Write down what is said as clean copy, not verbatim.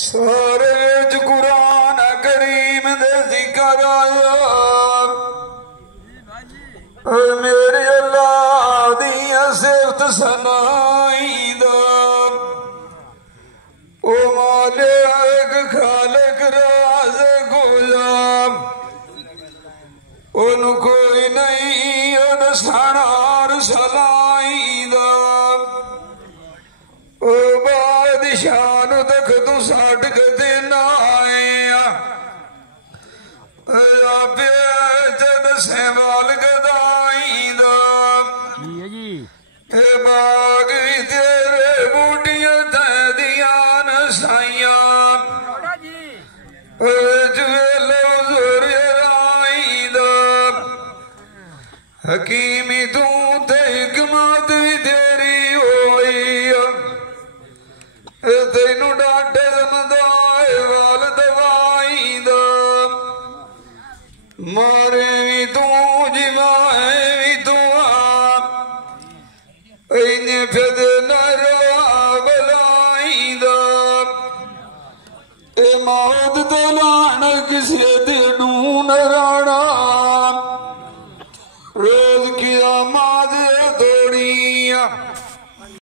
सारे च कुरान करीम दे जिक्र आया मेरे अल्लाह दी सिफत सनाई दा ओ मालिक खालिक राज़ गुलाम ओनू कोई नहीं दसानार सलाई दा ओ बादशाह नू तक तू साठ के दिन आया आपे दसे माल गदाई दा बाग तेरे बूटियां दिया न साइया हकीमी तू ते हिकमत भी तेरी होई तेनू डाटे मदाए वाल दवाई दा मारे भी तू जिवाए भी तू इन्हें फिर नरवा बलाई दा ए मौत तो लान किसी